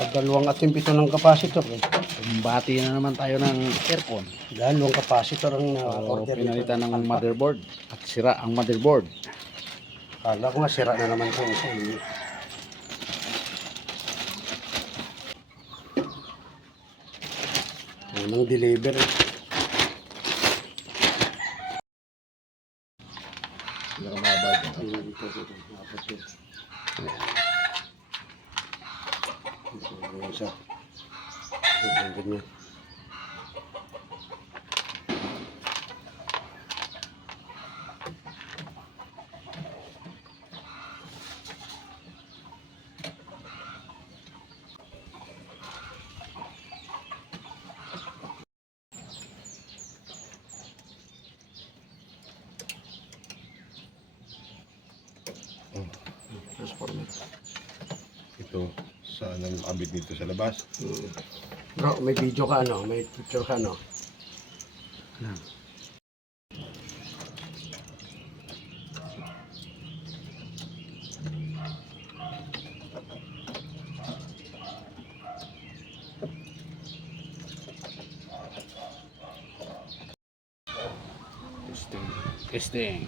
Pagdalawang ating pito ng capacitor eh. Bati na naman tayo ng aircon. Dalawang capacitor ang So, order pinalitan ng motherboard at sira ang motherboard. Kala ko nga sira na naman itong isa. Unang deliver eh. Nakamabad. Isa. Ganyan. Ito, saan ang abit dito sa labas? Bro, may video ka ano? May picture ka ano? Testing.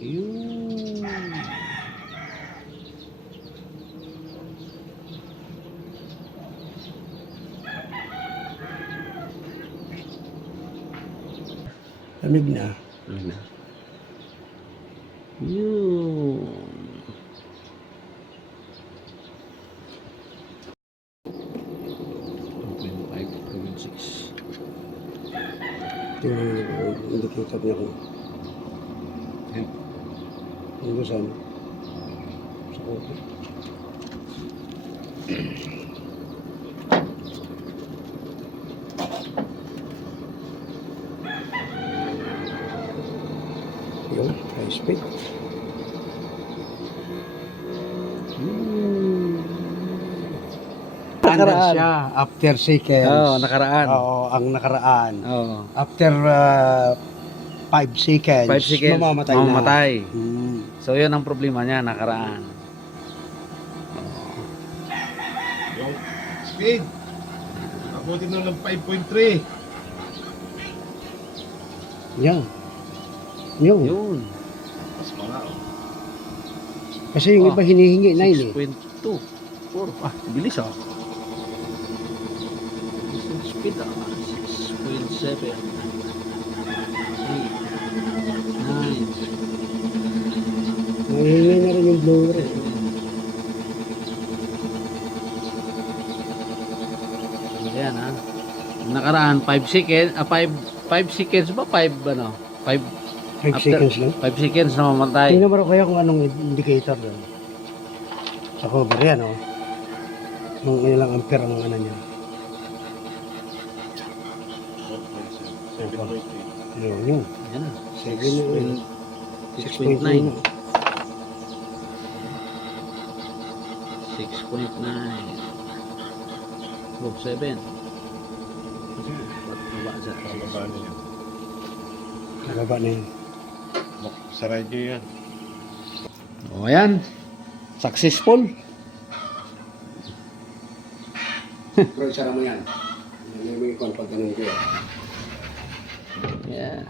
Yun. Lamig na. Yun. Tingnan mo yung indicator niya kung ano saan. Sa kote. Yun, high speed. Nakaraan. Siya, after seconds. Oo, nakaraan. Oo, ang nakaraan. Oo. After 5 seconds, 5 seconds, mamamatay na. mamamatay. Hmm. So, yun ang problema niya, nakaraan. Yung speed, abutin na ng 5.3. Yan. Yun. Yun. Mas mga, Kasi yung iba hinihingi 9 eh. 6.2. 4. Ah, bilis ah. Speed ah. 6.7. 8. 9. Hinihingi na rin yung blower eh. Ayan ha. Nakaraan 5 seconds, 5 seconds ba? 5 ano? 5 5 seconds lang. 5 seconds na mamatay. Tingnan mo rin kaya kung anong indicator doon. Sa cover yan oh. Kung ilang ampere ang ano niya. 7.3. Yun. Ayan na. 6.9. 6.9. 6.9. Oh, 7. Baba sa Pababa niya. Nababa na yun. Sa radyo yan. O, ayan. Successful. Pero isara mo yan. Hindi mo ikon pag ganun ko yan. Yeah.